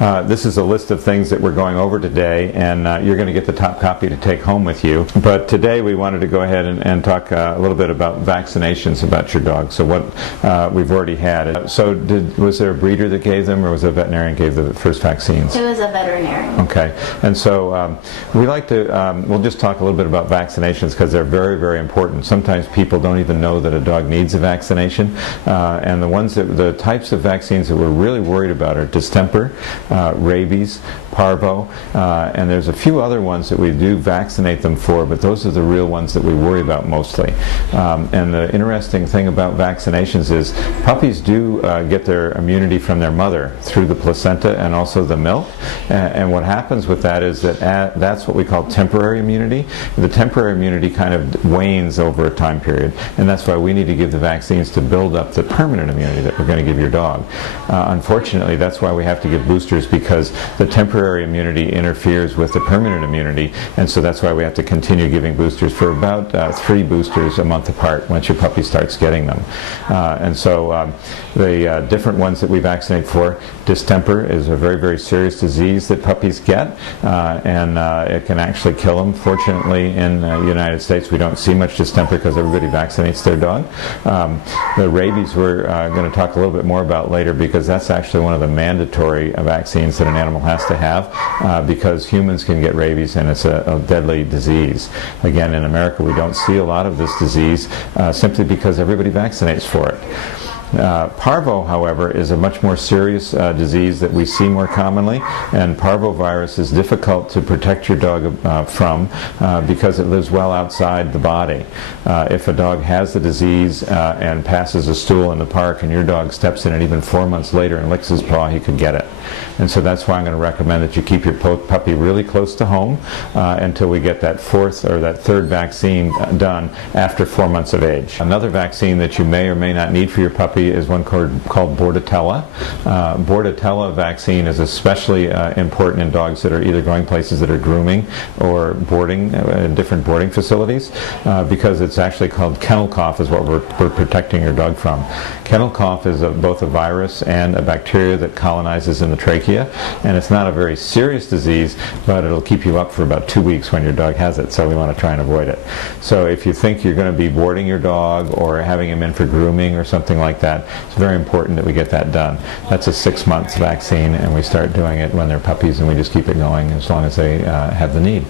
This is a list of things that we're going over today, and you're going to get the top copy to take home with you. But today we wanted to go ahead and talk a little bit about vaccinations about your dog. So what we've already had. So was there a breeder that gave them, or was a veterinarian gave the first vaccines? It was a veterinarian. Okay. And so we like to, we'll just talk a little bit about vaccinations because they're very, very important. Sometimes people don't even know that a dog needs a vaccination. And the types of vaccines that we're really worried about are distemper, rabies, parvo, and there's a few other ones that we do vaccinate them for, but those are the real ones that we worry about mostly. And the interesting thing about vaccinations is puppies do get their immunity from their mother through the placenta and also the milk. And what happens with that is that that's what we call temporary immunity. The temporary immunity kind of wanes over a time period, and that's why we need to give the vaccines to build up the permanent immunity that we're going to give your dog. Unfortunately, that's why we have to give boosters, because the temporary immunity interferes with the permanent immunity, and so that's why we have to continue giving boosters for about 3 boosters a month apart once your puppy starts getting them. And so the different ones that we vaccinate for, distemper is a very, very serious disease that puppies get, and it can actually kill them. Fortunately, in the United States, we don't see much distemper because everybody vaccinates their dog. The rabies we're going to talk a little bit more about later, because that's actually one of the mandatory vaccines that an animal has to have, because humans can get rabies and it's a deadly disease. Again, in America we don't see a lot of this disease simply because everybody vaccinates for it. Parvo, however, is a much more serious disease that we see more commonly, and parvovirus is difficult to protect your dog from because it lives well outside the body. If a dog has the disease and passes a stool in the park and your dog steps in it even 4 months later and licks his paw, he could get it. And so that's why I'm going to recommend that you keep your puppy really close to home until we get that 4th or that 3rd vaccine done after 4 months of age. Another vaccine that you may or may not need for your puppy is one called Bordetella. Bordetella vaccine is especially important in dogs that are either going places that are grooming or boarding, different boarding facilities, because it's actually called kennel cough is what we're protecting your dog from. Kennel cough is both a virus and a bacteria that colonizes in the trachea, and it's not a very serious disease, but it'll keep you up for about 2 weeks when your dog has it, so we want to try and avoid it. So if you think you're going to be boarding your dog or having him in for grooming or something like that, it's very important that we get that done. That's a 6 months vaccine, and we start doing it when they're puppies, and we just keep it going as long as they have the need.